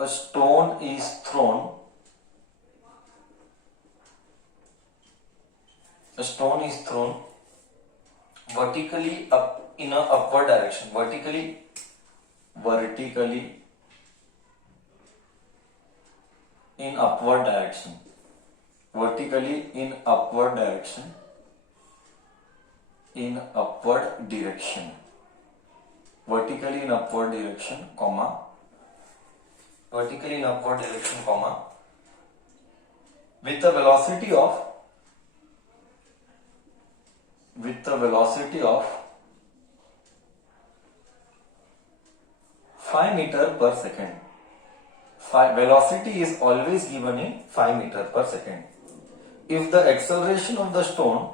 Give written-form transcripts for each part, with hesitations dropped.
A stone is thrown. A stone is thrown vertically up in a upward direction. Vertically in upward direction. Vertically in upward direction. In upward direction. Vertically in upward direction, comma. Vertically in upward direction, comma. With a velocity of 5 meter per second. Velocity is always given in 5 meter per second. If the acceleration of the stone,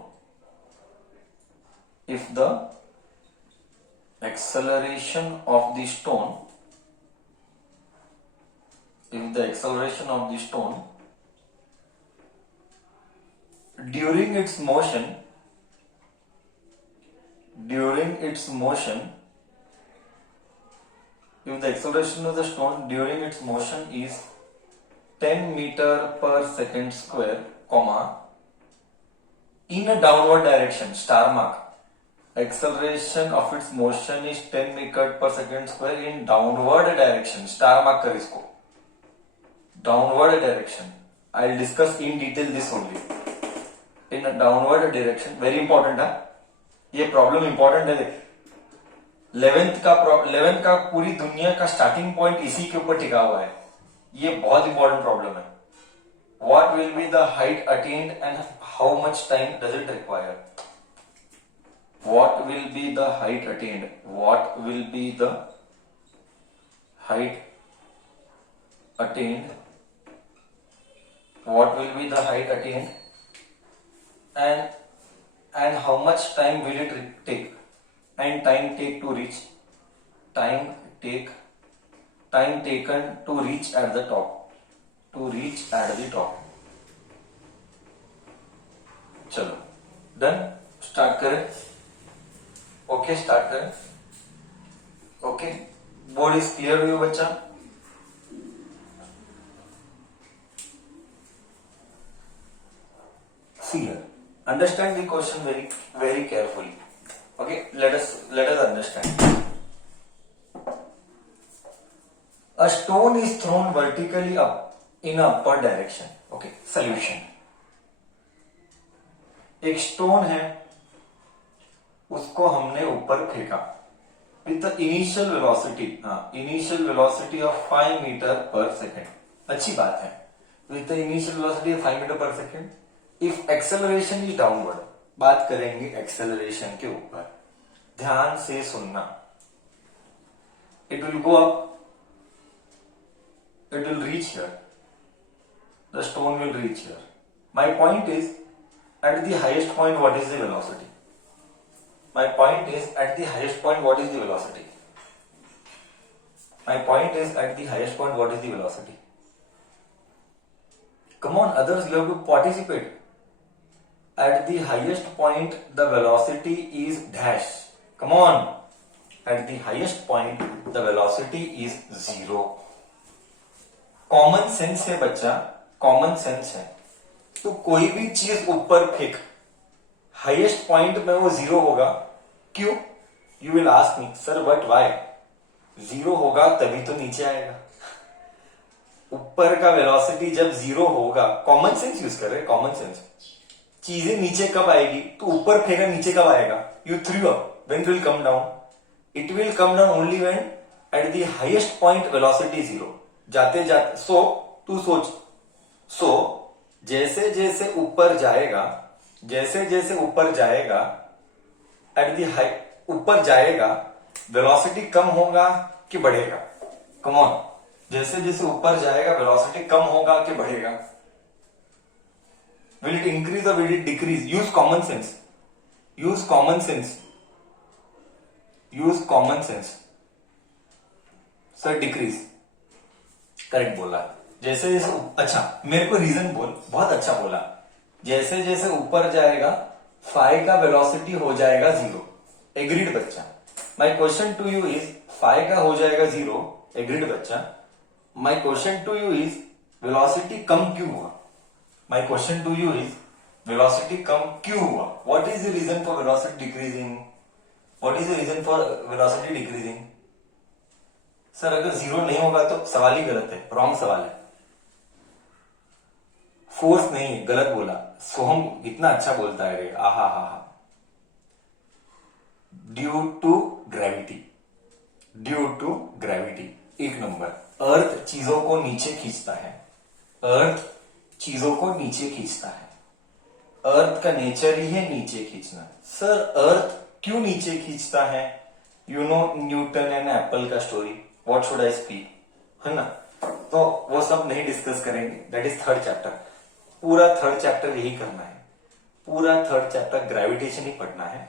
during its motion is 10 meter per second square, comma, in a downward direction, star mark. Acceleration of its motion is 10 meter per second square in downward direction, star mark कर इसको. Downward direction. I'll discuss in detail this only. In a downward direction, very important है. ये problem important है. देख, 11th का पूरी दुनिया का स्टार्टिंग पॉइंट इसी के ऊपर टिका हुआ है. ये बहुत इंपॉर्टेंट प्रॉब्लम है. What will be the height attained and how much time does it require? What will be the height attained? What will be the height attained? What will be the height attained? And how much time will it take? And time take to reach? Time taken to reach at the top. To reach at the top. चलो, done. Start करें. Okay, start करें. Okay, board is clear हुई बच्चा? See here. Understand the question very, very carefully. Okay, let us understand. A stone is thrown vertically up in a upward direction. Okay, solution. एक stone है, उसको हमने ऊपर फेंका with initial velocity of 5 meter per second. अच्छी बात है. With initial velocity of 5 meter per second. If acceleration is downward, बात करेंगे एक्सेलरेशन के ऊपर. ध्यान से सुनना. It will go up, it will reach here, the stone will reach here. My point is at the highest point what is the velocity? My point is at the highest point what is the velocity? My point is at the highest point what is the velocity? Come on, others, you have to participate. At the highest point the velocity is dash. Come on. At the highest point the velocity is 0. Common sense है बच्चा, common sense है. तो कोई भी चीज ऊपर फेंक, highest point में वो 0 होगा. क्यों? You will ask me, sir but why? 0 होगा तभी तो नीचे आएगा. ऊपर का वेलोसिटी जब 0 होगा, कॉमन सेंस यूज कर रहे हैं, कॉमन सेंस. चीजें नीचे कब आएगी? तो ऊपर फेंका, नीचे कब आएगा? You through up, when it will come down? It will come down only when at the highest point velocity 0. जाते जाते, सो तू सोच, सो जैसे जैसे ऊपर जाएगा, एट दी हाई ऊपर जाएगा, वेलोसिटी कम होगा कि बढ़ेगा? कम ऑन, जैसे जैसे ऊपर जाएगा वेलोसिटी कम होगा कि बढ़ेगा? विल इट इंक्रीज और will it decrease? Use common sense, use common sense, use common sense. Sir decrease, correct बोला. जैसे जैसे, अच्छा मेरे को रीजन बोल, बहुत अच्छा बोला. जैसे जैसे ऊपर जाएगा फाई का वेलोसिटी हो जाएगा 0. एग्रीड बच्चा. My question to you is, phi का हो जाएगा 0, एग्रीड बच्चा. My question to you is velocity कम क्यों हुआ? My question to you is velocity कम क्यों हुआ? What is the reason for velocity decreasing? What is the reason for velocity decreasing? Sir अगर जीरो नहीं होगा तो सवाल ही गलत है, रॉन्ग सवाल है। फोर्स नहीं है, गलत बोला। सोहम इतना अच्छा बोलता है रे, आहा हा हा। Due to gravity, due to gravity. एक नंबर, अर्थ चीजों को नीचे खींचता है, अर्थ चीजों को नीचे खींचता है। अर्थ का नेचर ही है नीचे खींचना। सर अर्थ क्यों नीचे खींचता है? You know Newton and apple का स्टोरी, व्हाट शुड आई स्पीक, है ना? तो वो सब नहीं डिस्कस करेंगे, दैट इज थर्ड चैप्टर। पूरा थर्ड चैप्टर यही करना है, पूरा थर्ड चैप्टर ग्रेविटेशन ही पढ़ना है।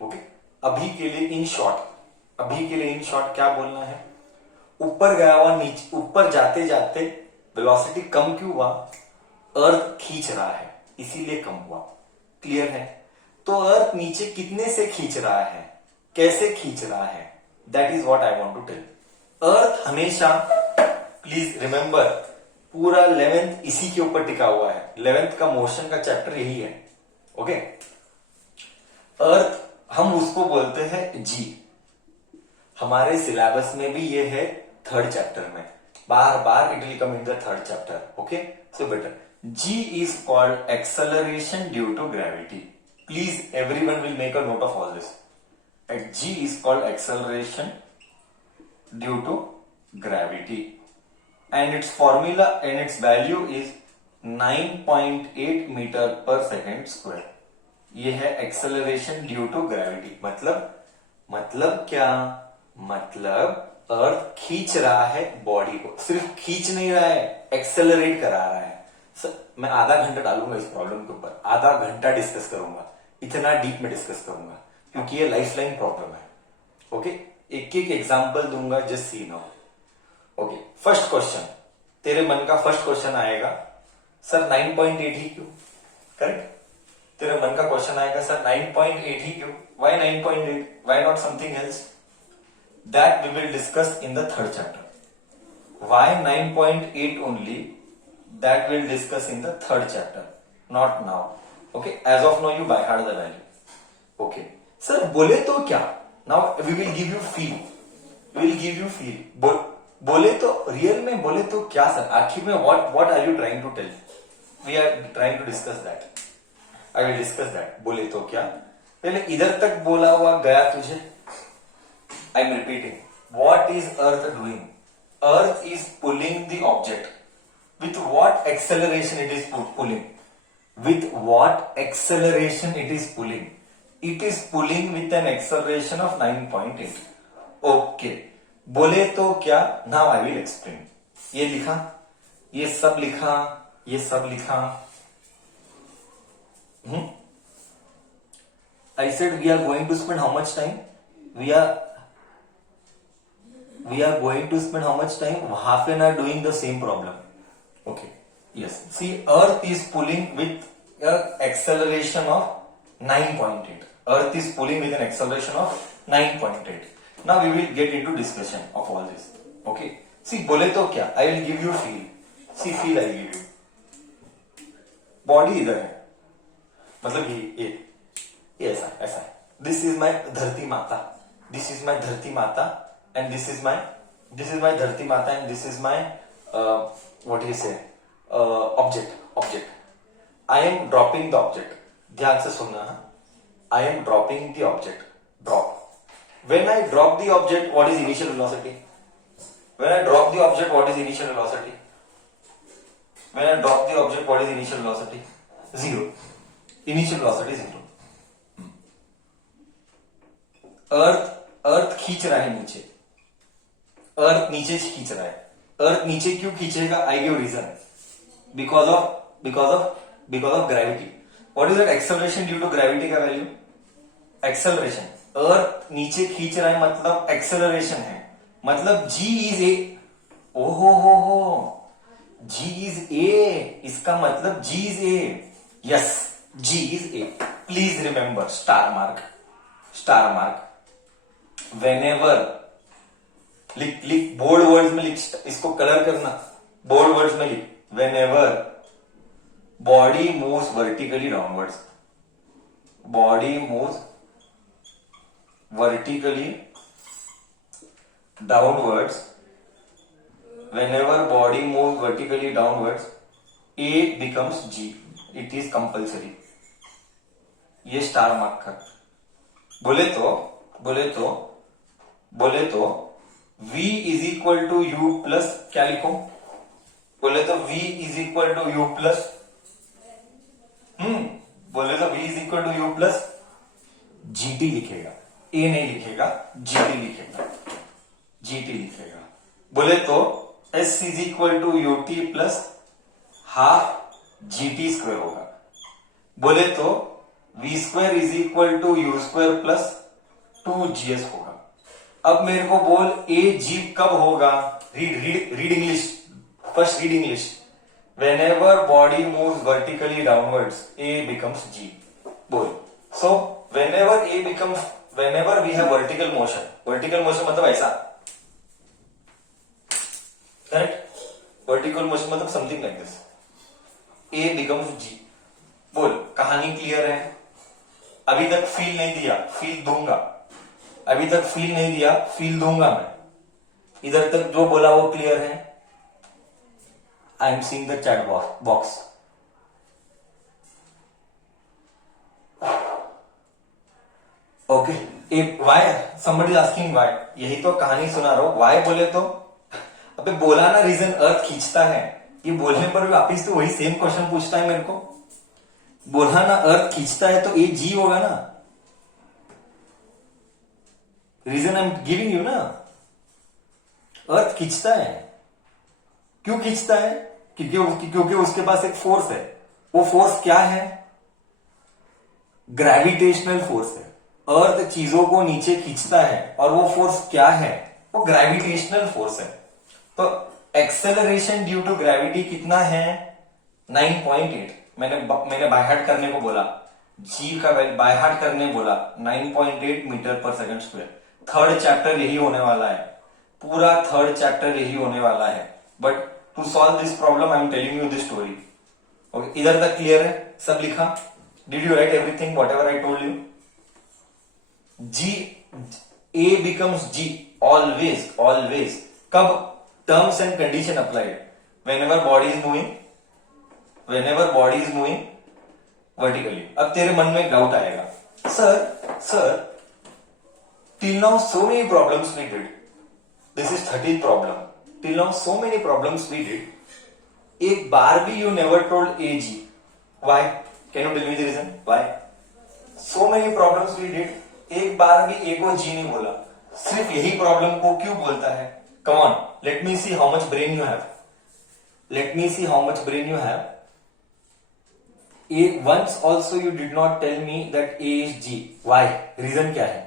ओके, अभी के लिए इन शॉर्ट, अभी के लिए इन शॉर्ट क्या बोलना है? ऊपर गया हुआ नीचे, ऊपर जाते जाते वेलोसिटी कम क्यों हुआ? अर्थ खींच रहा है इसीलिए कम हुआ। क्लियर है? तो अर्थ नीचे कितने से खींच रहा है, कैसे खींच रहा है, that is what I want to tell. Earth हमेशा, प्लीज रिमेंबर, पूरा 11th इसी के ऊपर टिका हुआ है। 11th का मोशन का चैप्टर यही है। ओके, अर्थ हम उसको बोलते हैं जी। हमारे सिलेबस में भी ये है थर्ड चैप्टर में, बार बार it will come in the third chapter. Okay, so better G is called acceleration due to gravity. Please, everyone will make a note of all this. And G is called acceleration due to gravity. And its formula and its value is 9.8 meter per second square. ये है acceleration due to gravity. मतलब क्या? मतलब अर्थ खींच रहा है body को, सिर्फ खींच नहीं रहा है, एक्सेलरेट करा रहा है। सर मैं आधा घंटा डालूंगा इस प्रॉब्लम के ऊपर, आधा घंटा डिस्कस करूंगा, इतना डीप में डिस्कस करूंगा, क्योंकि ये लाइफ लाइन प्रॉब्लम है। ओके, एक एक एग्जांपल दूंगा, just see now. Okay, first question, तेरे मन का फर्स्ट क्वेश्चन आएगा, सर 9.8 ही क्यों? करेक्ट, तेरे मन का क्वेश्चन आएगा, सर 9.8 ही क्यों? Why 9.8? Why not something else? That we will discuss in the third chapter. Why 9.8 only? That we'll discuss in the third chapter, not now. Okay, as of now you by heart the value. Okay, sir बोले तो क्या? Now we will give you feel. We will give you feel. बोले तो real में बोले तो क्या sir? आखिर में what are you trying to tell? We are trying to discuss that. I will discuss that. बोले तो क्या? पहले इधर तक बोला हुआ गया तुझे? I am repeating. What is Earth doing? Earth is pulling the object. With what acceleration it is pulling? With what acceleration it is pulling? It is pulling with an acceleration of 9.8. Okay. बोले तो क्या? Now I will explain. ये लिखा, ये सब लिखा, ये सब लिखा। I said we are going to spend how much time? We are going to spend how much time? Half an hour doing the same problem. Okay, yes. See, Earth is pulling with an acceleration of 9.8. Earth is pulling with an acceleration of 9.8. Now we will get into discussion of all this. Okay. See, बोले तो क्या? I will give you feel. See, feel I give you. Body इधर है, मतलब ये ऐसा है. This is my धरती माता. This is my धरती माता, and this is my धरती माता, and this is my what do you say? Object. I am dropping the object. ध्यान से सुनना है. I am dropping the object. Drop. When I drop the object, what is initial velocity? When I drop the object, what is initial velocity? When I drop the object, what is initial velocity? 0. Initial velocity 0. अर्थ खींच रहा है नीचे. अर्थ नीचे खींच रहा है. अर्थ नीचे क्यों खींचेगा? I give reason. Because of gravity. What is that acceleration due to gravity का वैल्यू? एक्सेलरेशन. अर्थ नीचे खींच रहा है मतलब एक्सेलरेशन है, मतलब जी इज ए. ओहो, जी इज ए, इसका मतलब g is a. Yes, g is a. Please remember, star mark. Whenever लिख लिख, बोल्ड वर्ड्स में लिख, इसको कलर करना, बोल्ड वर्ड्स में लिख, when ever body moves vertically downwards, body moves vertically downwards, whenever body moves vertically downwards, A becomes G. It is compulsory. ये star mark कर। बोले तो V is equal to U plus, क्या लिखो? बोले तो V is equal to U plus, बोले तो V is equal to U plus GT लिखेगा, A नहीं लिखेगा, GT लिखेगा, GT लिखेगा। बोले तो S is equal to UT plus half GT square होगा। बोले तो V square is equal to U square plus 2GS होगा। अब मेरे को बोल A G कब होगा? Read English, first read English. Whenever body moves vertically downwards, A becomes G. बोल। So whenever we have vertical motion मतलब ऐसा, करेक्ट? वर्टिकल मोशन मतलब something like this, A becomes G। बोल, कहानी क्लियर है? अभी तक फील नहीं दिया, फील दूंगा, अभी तक फील नहीं दिया, फील दूंगा मैं। इधर तक जो बोला वो क्लियर है? I am seeing the chat box. Okay, why somebody asking why, यही तो कहानी सुना रहा हूं। वाई बोले तो अबे बोला ना, रीजन अर्थ खींचता है, ये बोलने पर भी वापिस तो वही सेम क्वेश्चन पूछता है मेरे को। बोला ना अर्थ खींचता है तो ए जी होगा ना, reason I am giving you ना। अर्थ खींचता है, क्यों खींचता है? क्योंकि उसके पास एक फोर्स है। वो फोर्स क्या है? ग्रेविटेशनल फोर्स है। अर्थ चीजों को नीचे खींचता है और वो फोर्स क्या है? वो ग्रेविटेशनल फोर्स है। तो एक्सेलरेशन ड्यू टू ग्रेविटी कितना है? 9.8। मैंने बाय हार्ट करने को बोला, जी का बाय हार्ट करने बोला, 9.8 मीटर पर सेकंड स्क्वायर। थर्ड चैप्टर यही होने वाला है, पूरा थर्ड चैप्टर यही होने वाला है। But to solve this problem I am telling you this story. Okay, इधर तक क्लियर है? सब लिखा? Did you write everything whatever I told you? जी, ए बिकम्स जी ऑलवेज। कब? Terms and condition applied. whenever body is moving vertically। अब तेरे मन में डाउट आएगा, sir till now so many problems we did, this is 13th problem, till now so many problems we did, एक बार भी you never told AG, why? Can you tell me the reason why? So many problems we did, एक बार भी A को G नहीं बोला, सिर्फ यही problem को क्यों बोलता है? Come on, let me see how much brain you have. Once also you did not tell me that A is G. Why? Reason क्या है?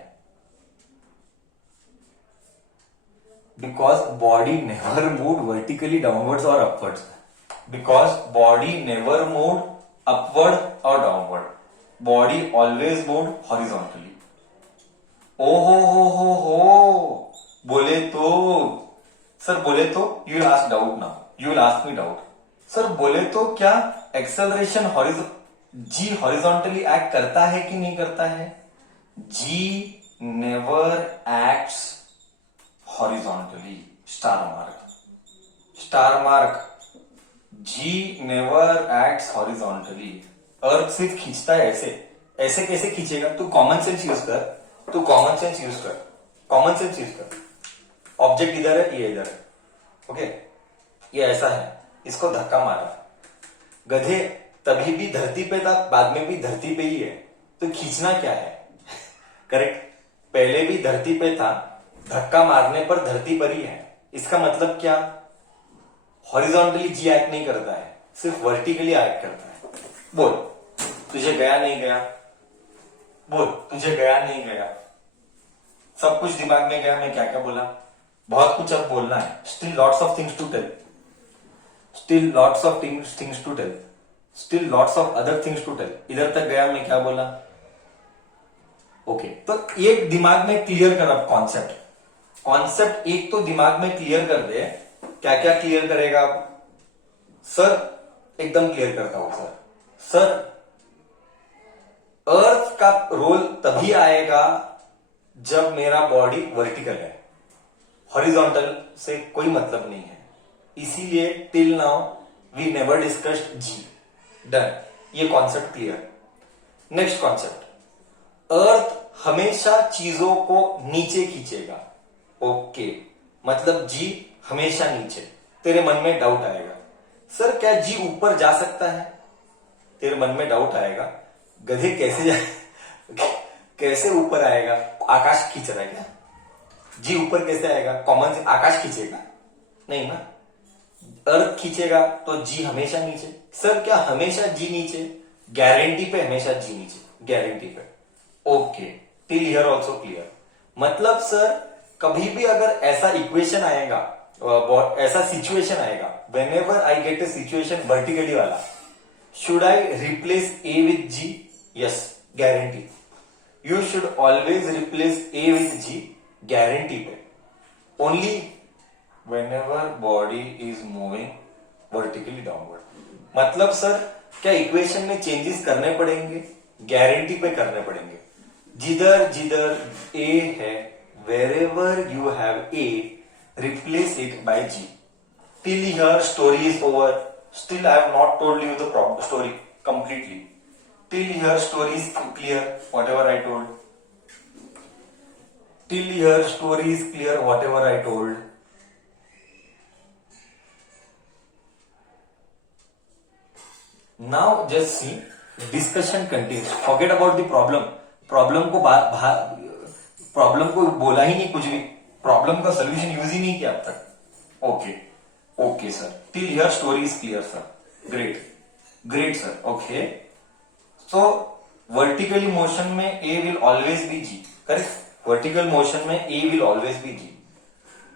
Because body never moved vertically downwards or upwards. Because body never moved upward or downward. Body always moved horizontally. हो बोले तो sir, बोले तो you will ask doubt now, you will ask me doubt. Sir बोले तो क्या acceleration जी horizontally act करता है कि नहीं करता है? G never acts horizontally. Star mark. G never acts horizontally. Earth सिर्फ खींचता है ऐसे कैसे खींचेगा? तू कॉमन सेंस यूज कर। ऑब्जेक्ट इधर है, ये इधर है, ओके, ये ऐसा है, इसको धक्का मारा, गधे तभी भी धरती पे था, बाद में भी धरती पे ही है, तो खींचना क्या है? करेक्ट, पहले भी धरती पे था, धक्का मारने पर धरती पर ही है। इसका मतलब क्या? हॉरिजॉन्टली जी एक्ट नहीं करता है, सिर्फ वर्टिकली एक्ट करता है। बोल, तुझे गया नहीं गया? बोल, तुझे गया नहीं गया? सब कुछ दिमाग में गया? मैं क्या क्या बोला? बहुत कुछ अब बोलना है। Still lots of things to tell, still lots of things to tell, still lots of other things to tell. इधर तक गया? मैं क्या बोला? ओके, तो ये दिमाग में क्लियर कर अब कॉन्सेप्ट। कॉन्सेप्ट एक तो दिमाग में क्लियर कर दे। क्या क्या क्लियर करेगा आप? सर एकदम क्लियर करता हूं सर अर्थ का रोल तभी आएगा जब मेरा बॉडी वर्टिकल है, हॉरिजॉन्टल से कोई मतलब नहीं है। इसीलिए till now we never discussed जी। डन, ये concept clear. Next concept, earth हमेशा चीजों को नीचे खींचेगा। ओके, मतलब जी हमेशा नीचे। तेरे मन में डाउट आएगा, सर क्या जी ऊपर जा सकता है? तेरे मन में डाउट आएगा, गधे कैसे जाए कैसे ऊपर आएगा? आकाश खींच रहा है क्या? जी ऊपर कैसे आएगा? कॉमन से आकाश खींचेगा नहीं ना, अर्थ खींचेगा तो जी हमेशा नीचे। सर क्या हमेशा जी नीचे? गारंटी पे हमेशा जी नीचे, गारंटी पे। Okay, till here also clear. मतलब सर कभी भी अगर ऐसा इक्वेशन आएगा, ऐसा सिचुएशन आएगा, whenever I get a situation vertically वाला, should I replace a with g? Yes, guarantee. You should always replace a with g, guarantee पे। Only whenever body is moving vertically downward। मतलब sir क्या equation में changes करने पड़ेंगे? Guarantee पे करने पड़ेंगे। जिधर जिधर ए है, wherever you have a, replace it by g। till here story is over। still I have not told you the story completely। till here story is clear, whatever I told। till here story is clear, whatever I told। Now just see, discussion continues। Forget about the problem। Problem को बोला ही नहीं कुछ भी, problem का solution use ही नहीं किया अब तक। Okay sir, till here story is clear sir. Great sir. Okay, so vertically motion में a will always be g, correct? Vertical motion में a will always be g.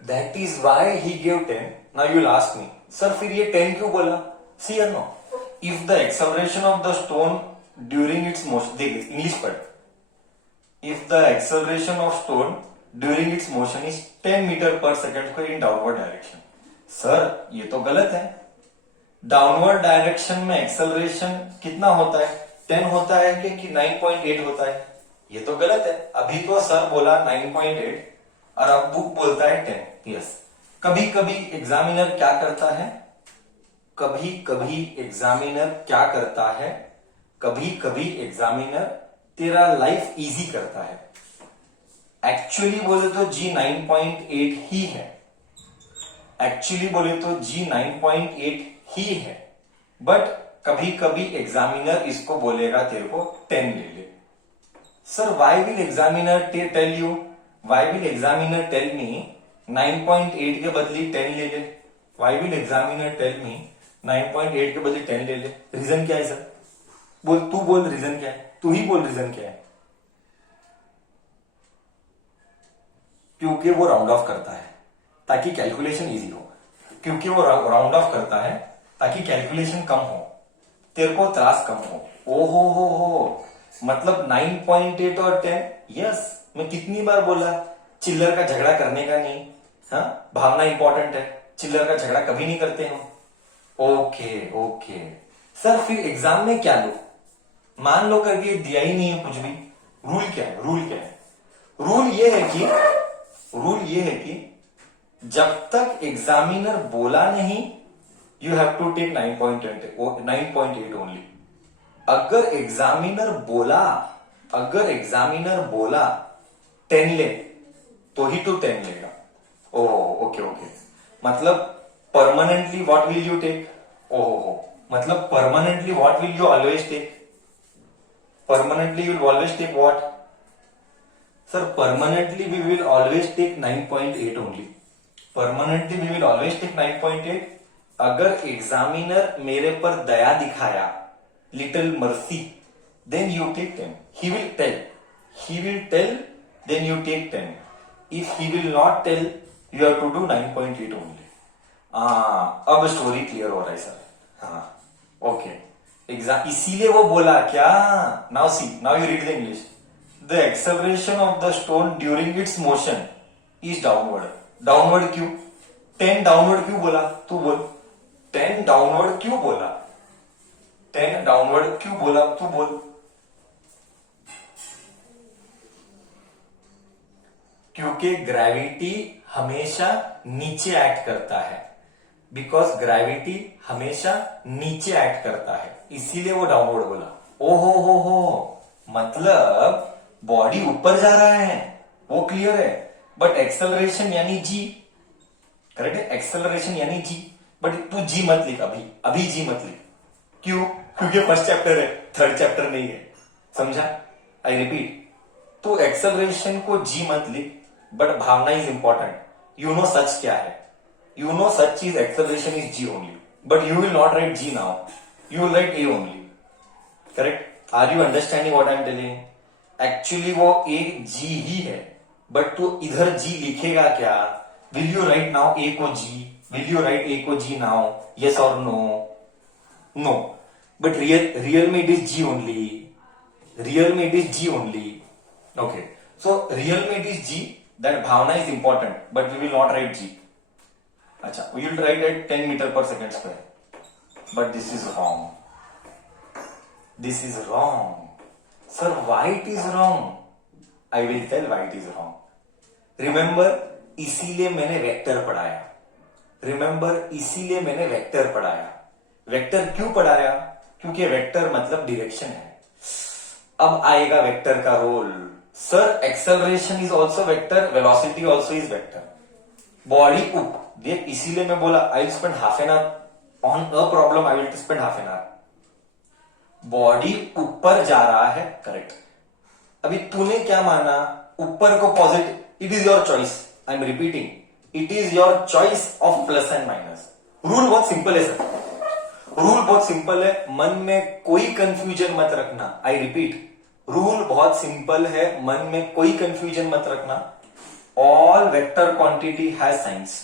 That is why he give 10। Now you will ask me, sir फिर ये 10 क्यों बोला? See और no? If the acceleration of the stone during its motion, देख English पढ़, if the acceleration of stone during its motion is 10 metre per second square in downward direction। Sir ये तो गलत है। डाउनवर्ड डायरेक्शन में acceleration कितना होता है? 10 होता है कि 9.8 होता है? ये तो गलत है। अभी तो सर बोला 9.8 और अब बुक बोलता है 10। यस, कभी कभी एग्जामिनर क्या करता है? कभी कभी एग्जामिनर क्या करता है? कभी कभी एग्जामिनर तेरा लाइफ इजी करता है। एक्चुअली बोले तो जी 9.8 ही है, एक्चुअली बोले तो जी 9.8 ही है, बट कभी कभी एग्जामिनर इसको बोलेगा तेरे को 10 ले ले। Sir why will examiner tell you, why will examiner tell me 9.8 के बदले 10 ले ले? Why will examiner tell me 9.8 के बदले 10 ले ले? रीजन क्या है सर? बोल, तू बोल रीजन क्या है, तू ही बोल रीजन क्या है। क्योंकि वो राउंड ऑफ करता है ताकि कैलकुलेशन इजी हो, क्योंकि वो राउंड ऑफ करता है ताकि कैलकुलेशन कम हो, तेरे को त्रास कम हो। ओहो हो, मतलब 9.8 और 10। यस, मैं कितनी बार बोला चिल्लर का झगड़ा करने का नहीं। हाँ, भावना इंपॉर्टेंट है, चिल्लर का झगड़ा कभी नहीं करते हम। ओके सर फिर एग्जाम में क्या लो? मान लो करके दिया ही नहीं है कुछ भी। रूल क्या है? रूल ये है कि जब तक एग्जामिनर बोला नहीं, you have to take 9.8 only. अगर एग्जामिनर बोला 10 ले तो ही तो 10 लेगा। ओके, मतलब permanently what will you take? मतलब permanently what will you always take? Permanently you will always take what? Sir permanently we will always take 9.8 only. Permanently we will always take 9.8। अगर examiner मेरे पर दया दिखाया, little mercy, then you take 10। He will tell, then you take 10। If he will not tell, you have to do 9.8 only. अब story clear हो रहा है sir. हाँ, ओके, इसीलिए वो बोला क्या? Now you read the English. The acceleration of the stone during its motion is downward. Downward क्यों? 10 डाउनवर्ड क्यों बोला? तू बोल। 10 डाउनवर्ड क्यों बोला? 10 डाउनवर्ड क्यों बोला? तू बोल। क्योंकि ग्रेविटी हमेशा नीचे एक्ट करता है। बिकॉज ग्रेविटी हमेशा नीचे एक्ट करता है, इसीलिए वो डाउनवर्ड बोला। ओहो हो, मतलब बॉडी ऊपर जा रहा है, वो क्लियर है। बट एक्सेलरेशन यानी जी, करेक्ट है, एक्सेलरेशन यानी जी। बट तू जी मत लिख, अभी जी मत लिख। क्यों? क्योंकि फर्स्ट चैप्टर है, थर्ड चैप्टर नहीं है। समझा? आई रिपीट, तू एक्सेलरेशन को जी मत लिख, बट भावना इज इंपॉर्टेंट। यू नो सच क्या है? You know such is acceleration is g only, but you will not write g now. You will write a only. Correct? Are you understanding what I am telling? Actually वो एक g ही है, but तू इधर g लिखेगा क्या? Will you write now a को g? Will you write a को g now? Yes or no? No. But real में it is g only. Real में it is g only. Okay. So real में it is g. That Bhavna is important, but we will not write g. अच्छा, we will write at 10 meter per second square, but this is wrong. This is wrong. Sir, why it is wrong? I will tell why it is wrong. Remember, इसीलिए मैंने vector पढ़ाया। Remember, इसीलिए मैंने vector पढ़ाया। Vector क्यों पढ़ाया? क्योंकि vector मतलब डायरेक्शन है। अब आएगा वेक्टर का रोल। Sir, acceleration is also vector, velocity also is vector. Body up देख, इसीलिए मैं बोला I will spend half an hour on a problem, I will spend half an hour. Body ऊपर जा रहा है, करेक्ट। अभी तूने क्या माना? ऊपर को positive, it is your choice. I am repeating, it is your choice of plus and minus. Rule बहुत सिंपल है सर, रूल बहुत सिंपल है, मन में कोई कंफ्यूजन मत रखना। आई रिपीट, रूल बहुत सिंपल है, मन में कोई कंफ्यूजन मत रखना। All vector quantity has science.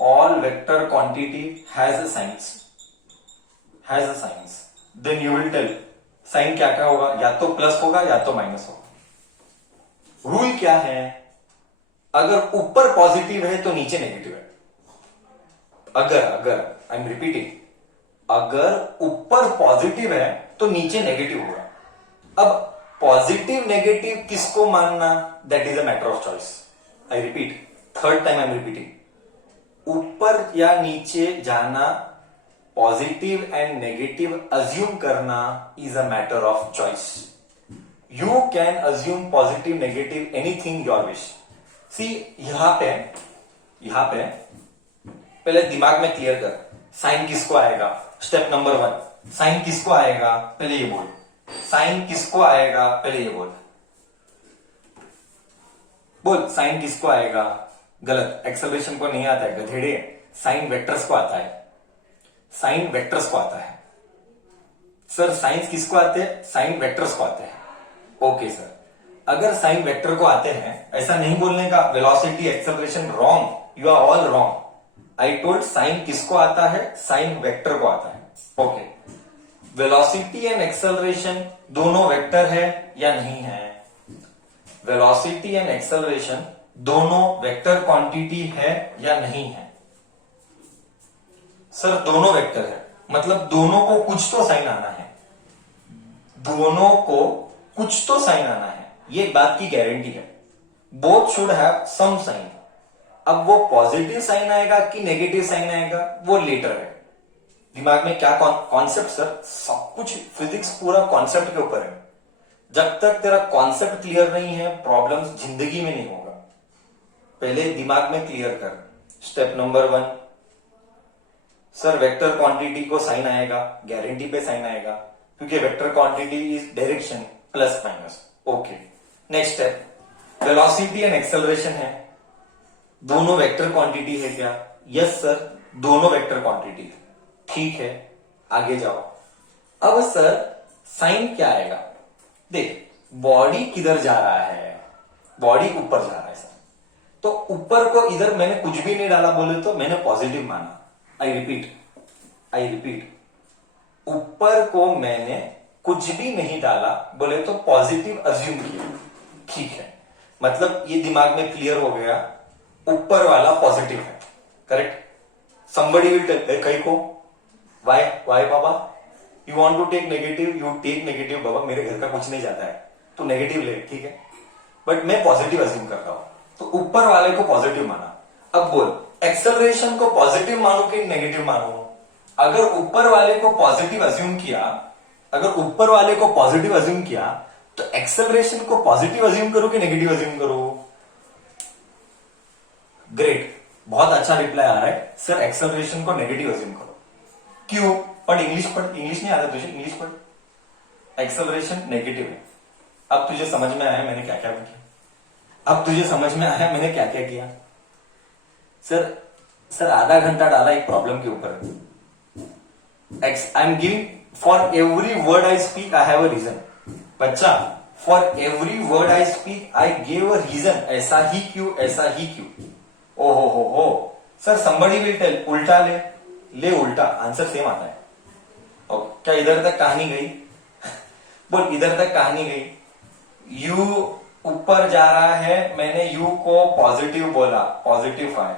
All vector quantity has a signs. Has a signs. Then you will tell sign क्या क्या होगा, या तो प्लस होगा या तो माइनस होगा। रूल क्या है? अगर ऊपर पॉजिटिव है तो नीचे नेगेटिव है। अगर आई एम रिपीटिंग, अगर ऊपर पॉजिटिव है तो नीचे नेगेटिव होगा। अब पॉजिटिव नेगेटिव किसको मानना, that is a matter of choice. I repeat, third time I am repeating, ऊपर या नीचे जाना, पॉजिटिव एंड नेगेटिव अज्यूम करना is a matter of choice. You can assume positive negative anything your wish. See यहां पे पहले दिमाग में क्लियर कर, साइन किसको आएगा? स्टेप नंबर 1, साइन किसको आएगा पहले ये बोल। साइन किसको आएगा पहले ये बोल। बोल, साइन किसको आएगा? गलत, एक्सेलरेशन को नहीं आता है गधेड़े, साइन वेक्टर्स को आता है। साइन वेक्टर्स को आता है। सर साइंस किसको आते हैं? साइन वेक्टर्स को आते हैं। ओके सर, अगर साइन वेक्टर को आते हैं, ऐसा नहीं बोलने का velocity acceleration wrong, you are all wrong. I told sign किसको आता है? साइन वेक्टर को आता है। ओके, वेलोसिटी एंड एक्सेलरेशन दोनों वेक्टर है या नहीं है? वेलोसिटी एंड एक्सेलरेशन दोनों वेक्टर क्वांटिटी है या नहीं है? सर दोनों वेक्टर है, मतलब दोनों को कुछ तो साइन आना है। दोनों को कुछ तो साइन आना है, ये बात की गारंटी है। Both should have some sign. अब वो पॉजिटिव साइन आएगा कि नेगेटिव साइन आएगा वो लेटर है। दिमाग में क्या कॉन्सेप्ट? सर सब कुछ फिजिक्स पूरा कॉन्सेप्ट के ऊपर है। जब तक तेरा कॉन्सेप्ट क्लियर नहीं है, प्रॉब्लम्स जिंदगी में नहीं होगा। पहले दिमाग में क्लियर कर। Step number 1, sir vector quantity को साइन आएगा, गारंटी पे साइन आएगा, क्योंकि vector quantity is direction plus minus. Okay, next step, velocity and acceleration है, दोनों वेक्टर क्वांटिटी है क्या? यस सर, दोनों वेक्टर क्वांटिटी है। ठीक है, आगे जाओ। अब सर साइन क्या आएगा? देख, बॉडी किधर जा रहा है? बॉडी ऊपर जा रहा है सर, तो ऊपर को इधर मैंने कुछ भी नहीं डाला बोले तो मैंने पॉजिटिव माना। आई रिपीट, ऊपर को मैंने कुछ भी नहीं डाला बोले तो पॉजिटिव अज्यूम किया। ठीक है, मतलब ये दिमाग में क्लियर हो गया ऊपर वाला पॉजिटिव है, करेक्ट. somebody will tell कई को वाई बाबा you want to take negative, you take negative. बाबा मेरे घर का कुछ नहीं जाता है, तो नेगेटिव ले, ठीक है. बट मैं पॉजिटिव अज्यूम कर रहा हूं, तो ऊपर वाले को पॉजिटिव माना. अब बोल, एक्सेलरेशन को पॉजिटिव मानू कि नेगेटिव मानू. अगर ऊपर वाले को पॉजिटिव अज्यूम किया, तो एक्सेलरेशन को पॉजिटिव अज्यूम करो कि नेगेटिव अज्यूम करो. ग्रेट, बहुत अच्छा रिप्लाई आ रहा है. सर एक्सेलरेशन को नेगेटिव अज्यूम करो. क्यों? पढ़ इंग्लिश, इंग्लिश नहीं आता तुझे, इंग्लिश पढ़. एक्सेलरेशन नेगेटिव है. अब तुझे समझ में आया मैंने क्या क्या किया. सर आधा घंटा डाला एक प्रॉब्लम के ऊपर. I am giving for every word I speak I have a reason. बच्चा, for every word I speak I gave a reason. ऐसा ही क्यों. ओहो सर somebody will tell, उल्टा ले उल्टा, आंसर सेम आता है. और क्या इधर तक कहानी गई? बोल, इधर तक कहानी गई. यू ऊपर जा रहा है, मैंने यू को पॉजिटिव बोला, positive five.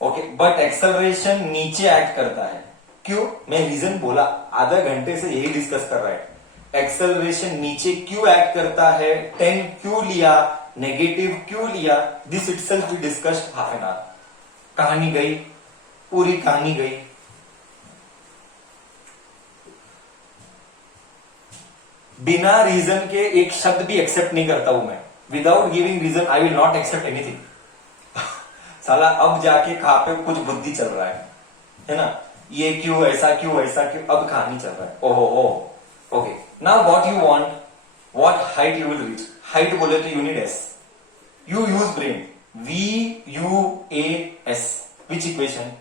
Okay, but acceleration नीचे एक्ट करता है. क्यों? मैं रीजन बोला, आधा घंटे से यही डिस्कस कर रहा है. एक्सेलरेशन नीचे क्यों एक्ट करता है, 10 क्यों लिया, नेगेटिव क्यों लिया, this itself we discussed half an hour. कहानी गई, पूरी कहानी गई. बिना रीजन के एक शब्द भी एक्सेप्ट नहीं करता हूं मैं. Without giving reason I will not accept anything. साला अब जाके कहां पे कुछ बुद्धि चल रहा है ना. ये क्यों, ऐसा क्यों, अब कहानी चल रहा है. ओहो, okay. Now what you want, what height you will reach. Height बोले तो unit S. You use brain. VUAS, which equation?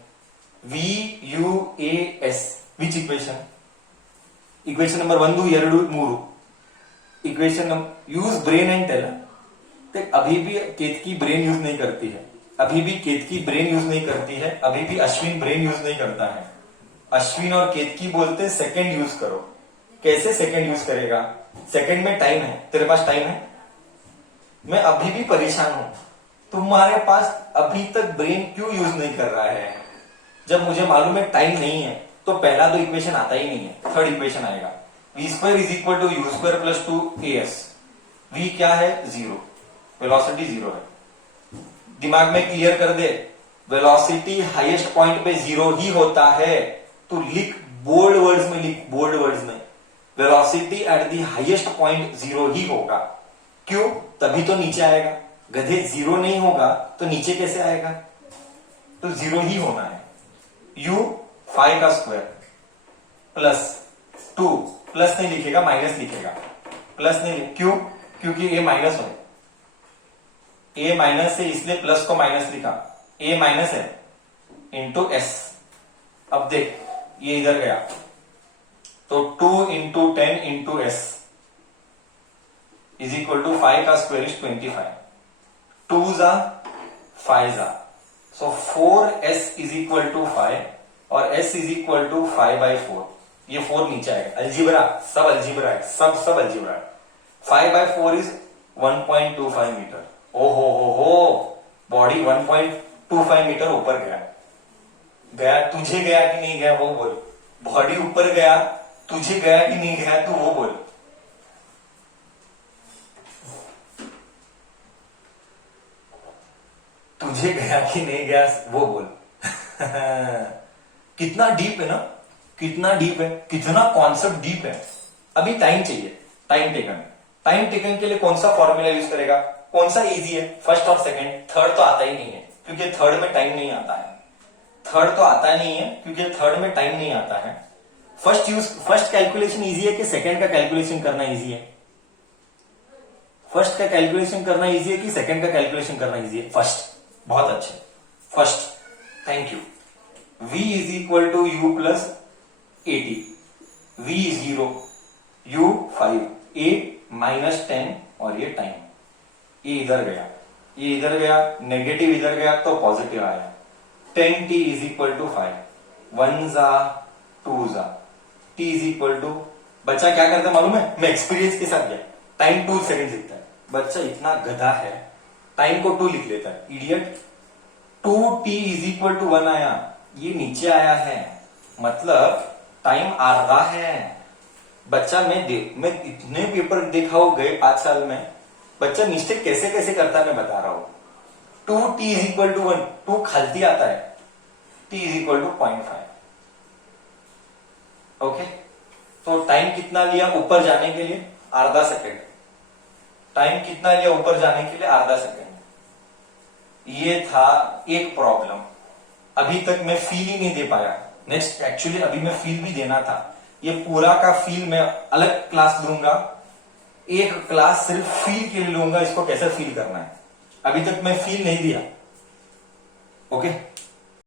VUAS, which equation? Equation number 1 2 3. Equation use brain and tell. अभी भी केतकी ब्रेन यूज नहीं करती है, अभी भी Ashwin brain use नहीं करता है. अश्विन और केतकी बोलते सेकंड यूज करो. कैसे सेकंड यूज करेगा? सेकंड में टाइम है, तेरे पास टाइम है. मैं अभी भी परेशान हूं, तुम्हारे पास अभी तक ब्रेन क्यों यूज नहीं कर रहा है? जब मुझे मालूम है टाइम नहीं है, तो पहला तो इक्वेशन आता ही नहीं है. थर्ड इक्वेशन आएगा, v² is equal to u² plus 2as. v क्या है? 0. वेलोसिटी 0 है. दिमाग में क्लियर कर दे, वेलोसिटी हाईएस्ट पॉइंट पे 0 ही होता है. तो लिख, बोल्ड वर्ड्स में velocity at the highest point 0 ही होगा. क्यों? तभी तो नीचे आएगा. गधे 0 नहीं होगा तो नीचे कैसे आएगा? तो 0 ही होना है. u 5 का स्क्वायर प्लस 2, प्लस नहीं लिखेगा, माइनस लिखेगा. प्लस नहीं, क्यों? क्योंकि a माइनस है. a माइनस है इसलिए प्लस को माइनस लिखा. a माइनस है इंटू s. अब देख, ये इधर गया तो 2 into 10 into s is equal to 5 का स्क्वायर इज 25. 2 जा 5 जा, सो 4s इज इक्वल टू 5 और s इज इक्वल टू 5/4. ये 4 नीचे आएगा. अलजीब्रा, सब अलजीब्रा है, सब अलजीब्रा है. 5/4 इज 1.25 मीटर. ओहो, बॉडी 1.25 मीटर ऊपर गया. तुझे गया कि नहीं गया वो बोल. बॉडी ऊपर गया, तुझे गया कि नहीं गया तू वो बोल. तुझे गया कि नहीं गया वो बोल. कितना डीप है ना, कितना डीप है, कितना कॉन्सेप्ट डीप है. अभी टाइम चाहिए, टाइम टेकन के लिए कौन सा फॉर्मूला यूज करेगा? कौन सा इजी है? फर्स्ट और सेकंड. थर्ड तो आता ही नहीं है क्योंकि थर्ड में टाइम नहीं आता है. फर्स्ट कैलकुलेशन इजी है कि सेकंड का कैलकुलेशन करना इजी है? फर्स्ट का कैलकुलेशन करना इजी है कि सेकंड का कैलकुलेशन करना इजी है? फर्स्ट. बहुत अच्छे, first. Thank you. v is equal to u plus 80. v 0, u 5, a minus 10 और ये टाइम. ये इधर गया, नेगेटिव इधर गया तो पॉजिटिव आया. 10t is equal to 5. 1 जा 2 जा, t इज इक्वल टू. बच्चा क्या करता है मालूम है? मैं एक्सपीरियंस के साथ गया. टाइम 2 सेकंड लिखता है. बच्चा इतना गधा है, टाइम को 2 लिख लेता है. Idiot. 2t is equal to 1 आया, ये नीचे आया है, मतलब टाइम आधा है। बच्चा मैं इतने पेपर देखा हो गए 5 साल में, बच्चा मिस्टेक कैसे कैसे करता है मैं बता रहा हूं। 2t इज इक्वल टू 1, 2 खालती आता है, t is equal to 0.5। Okay, तो टाइम कितना लिया ऊपर जाने के लिए? आधा सेकेंड। टाइम कितना लिया ऊपर जाने के लिए? आधा सेकेंड। ये था एक प्रॉब्लम, अभी तक मैं फील ही नहीं दे पाया। नेक्स्ट एक्चुअली अभी मैं फील भी देना था, ये पूरा का फील मैं अलग क्लास लूंगा, एक क्लास सिर्फ फील के लिए लूंगा, इसको कैसे फील करना है। अभी तक मैं फील नहीं दिया। ओके।